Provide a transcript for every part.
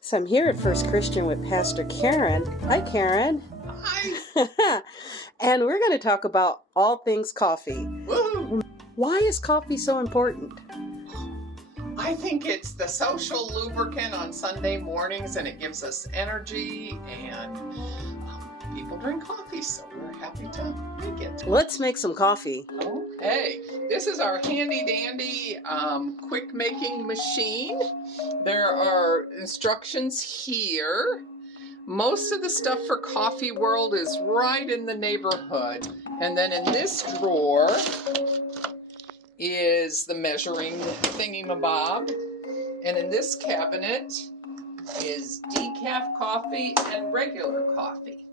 So I'm here at First Christian with Pastor Karen. Hi, Karen. Hi. And we're going to talk about all things coffee. Woo! Why is coffee so important? I think it's the social lubricant on Sunday mornings, and it gives us energy, and people drink coffee, so we're happy to make it. Let's make some coffee. Okay, this is our handy dandy quick making machine. There are instructions here. Most of the stuff for Coffee World is right in the neighborhood. And then in this drawer is the measuring thingy-mabob. And in this cabinet is decaf coffee and regular coffee.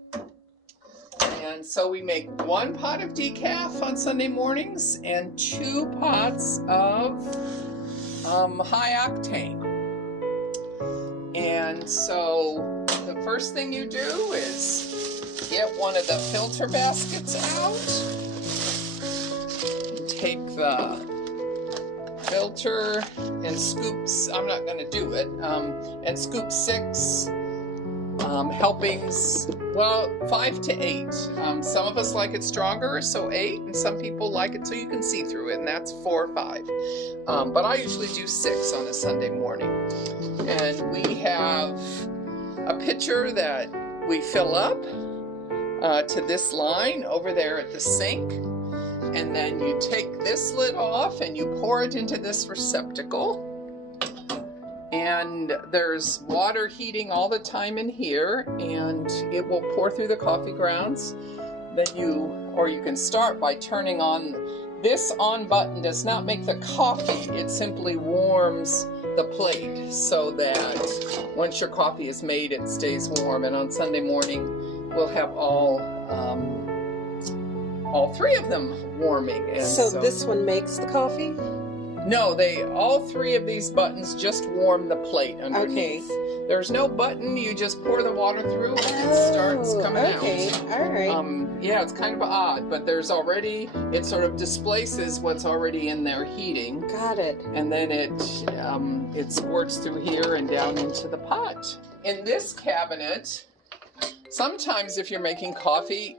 And so we make 1 pot of decaf on Sunday mornings and 2 pots of high octane. And so the first thing you do is get one of the filter baskets out. Take the filter and scoops, I'm not going to do it, and scoop 6 helpings, well, 5 to 8. Some of us like it stronger, so 8, and some people like it so you can see through it, and that's 4 or 5. But I usually do 6 on a Sunday morning. And we have a pitcher that we fill up to this line over there at the sink. And then you take this lid off and you pour it into this receptacle. And there's water heating all the time in here, and it will pour through the coffee grounds. Then you can start by turning on. This on button does not make the coffee, it simply warms the plate so that once your coffee is made, it stays warm. And on Sunday morning, we'll have all 3 of them warming. And so this one makes the coffee? No, all 3 of these buttons just warm the plate underneath. Okay. There's no button, you just pour the water through and it starts coming out. Okay, all right. Yeah, it's kind of odd, but it sort of displaces what's already in there heating. Got it. And then it squirts through here and down into the pot. In this cabinet, sometimes if you're making coffee,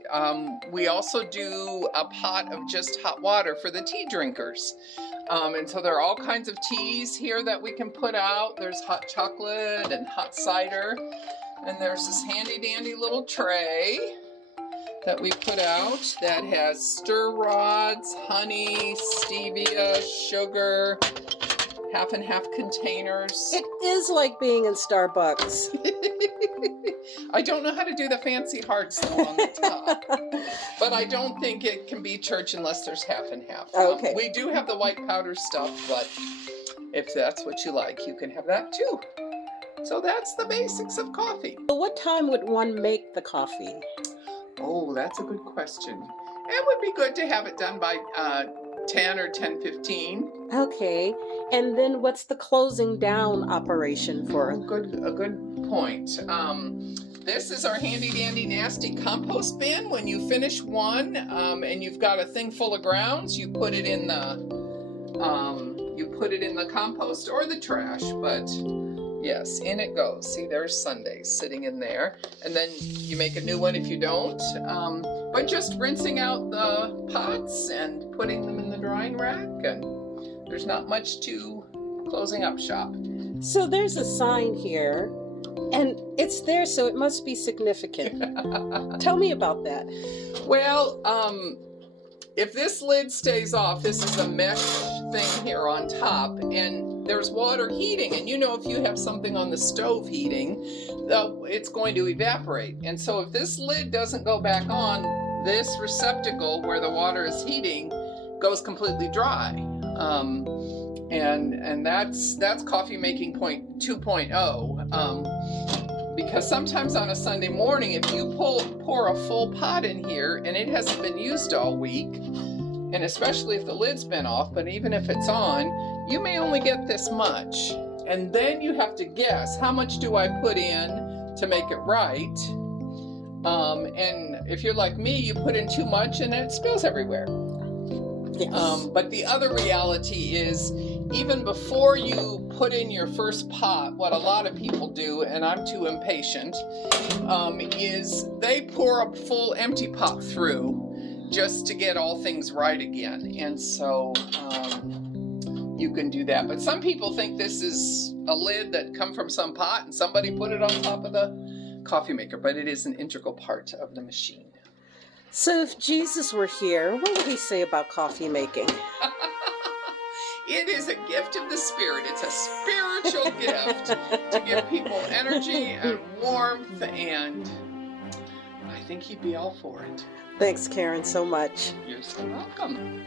we also do a pot of just hot water for the tea drinkers. And so there are all kinds of teas here that we can put out. There's hot chocolate and hot cider. And there's this handy dandy little tray that we put out that has stir rods, honey, stevia, sugar, half and half containers. It is like being in Starbucks. I don't know how to do the fancy hearts though on the top, but I don't think it can be church unless there's half and half. Okay. We do have the white powder stuff, but if that's what you like, you can have that too. So that's the basics of coffee. What time would one make the coffee? Oh, that's a good question. It would be good to have it done by 10 or 10:15. Okay. And then what's the closing down operation for? A good point. This is our handy dandy nasty compost bin. When you finish one and you've got a thing full of grounds, you put it in the compost or the trash. But yes, in it goes. See, there's Sundays sitting in there, and then you make a new one if you don't. But just rinsing out the pots and putting them in the drying rack, and there's not much to closing up shop. So there's a sign here, and it's there, so it must be significant. Tell me about that. Well, if this lid stays off, this is a mesh thing here on top, and there's water heating, and if you have something on the stove heating, it's going to evaporate. And so if this lid doesn't go back on, this receptacle where the water is heating goes completely dry. And that's coffee making point 2.0. Because sometimes on a Sunday morning, if you pour a full pot in here and it hasn't been used all week, and especially if the lid's been off, but even if it's on, you may only get this much. And then you have to guess, how much do I put in to make it right? And if you're like me, you put in too much and it spills everywhere. Yes. But the other reality is, even before you put in your first pot, what a lot of people do, and I'm too impatient, is they pour a full empty pot through just to get all things right again. And so you can do that. But some people think this is a lid that come from some pot and somebody put it on top of the coffee maker, but it is an integral part of the machine. So if Jesus were here, what would he say about coffee making? It is a gift of the Spirit. It's a spiritual gift to give people energy and warmth, and I think he'd be all for it. Thanks, Karen, so much. You're so welcome.